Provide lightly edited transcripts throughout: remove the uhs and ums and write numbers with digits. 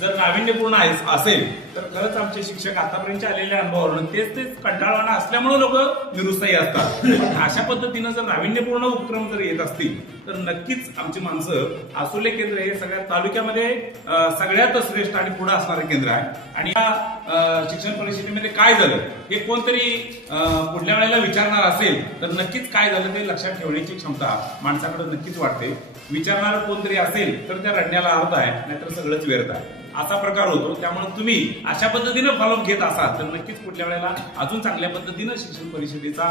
जर नाविन्यपूर्ण असेल तर खरंच आमचे शिक्षक आतापर्यंत आलेल्या अनुभवावरून तेच कंटाळवाणा असल्यामुळे लोक निरुत्साही असतात। अशा पद्धतीनं जर नाविन्यपूर्ण उपक्रम जर येत असतील तर नक्कीच आमची माणसं आसुले केंद्र हे सगळ्या तालुक्यामध्ये सगळ्यात श्रेष्ठ आणि पुढे असणारे केंद्र आहे। आणि या शिक्षण परिषदेमध्ये काय झालं हे कोणतरी पुढल्या वेळेला विचारणार असेल तर नक्कीच काय झालं ते लक्षात ठेवण्याची क्षमता माणसाकडे नक्कीच वाटते। विचारणार कोणतरी असेल तर त्या रडण्याला अर्थ आहे, नाहीतर सगळंच व्यर्थ आहे असा प्रकार होतो। त्यामुळे तुम्ही अशा पद्धतीनं फॉलोअप घेत असाल तर नक्कीच पुढल्या वेळेला अजून चांगल्या पद्धतीनं शिक्षण परिषदेचा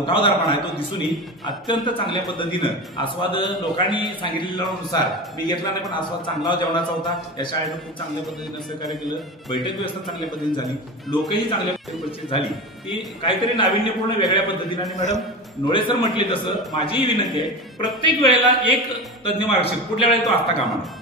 उठावदारपणा आहे तो दिसून येईल। अत्यंत चांगल्या पद्धतीनं आस्वाद लोकांनी सांगितलेल्यानुसार मी घेतला नाही, पण आस्वाद चांगला जेवणाचा होता। या शाळेनं खूप चांगल्या पद्धतीनं सहकार्य केलं, बैठक व्यवस्था चांगल्या पद्धतीने झाली, लोकही चांगल्या पद्धतीने झाली, ती काहीतरी नाविन्यपूर्ण वेगळ्या पद्धतीने। आणि मॅडम नोळे सर म्हटले तसं माझीही विनंती आहे, प्रत्येक वेळेला एक तज्ञ मार्गदर्शक पुढल्या वेळेला तो असता कामा नये।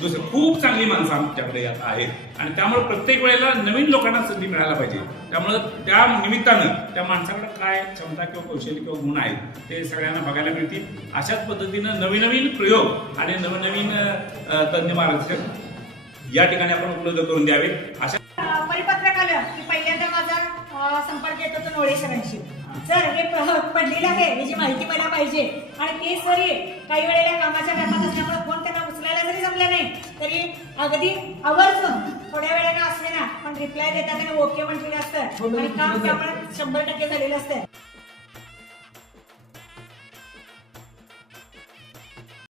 दुसरं खूप चांगली माणसं आमच्याकडे आहेत आणि त्यामुळे प्रत्येक वेळेला नवीन लोकांना संधी मिळायला पाहिजे। त्यामुळे त्या निमित्तानं त्या माणसाकडे काय क्षमता किंवा कौशल्य किंवा गुण आहेत ते सगळ्यांना बघायला मिळतील। अशाच पद्धतीनं नवीन प्रयोग आणि नवीन तज्ञ मार्गदर्शक या ठिकाणी आपण उपलब्ध करून द्यावे। अशा परिपत्रक आलं की पहिल्यांदा माझा संपर्क येतो तो नोळे सरांशी, सर हे पडलेलं आहे याची माहिती मला पाहिजे। आणि ते सर काही वेळेला कामाच्या व्यापात असल्यामुळे फोन त्यांना उचलायला जरी जमला नाही तरी अगदी आवर्जून थोड्या वेळानं असले ना पण रिप्लाय देतात आणि ओके म्हटलेलं असतं आणि काम त्यामुळे 100% झालेलं असतं।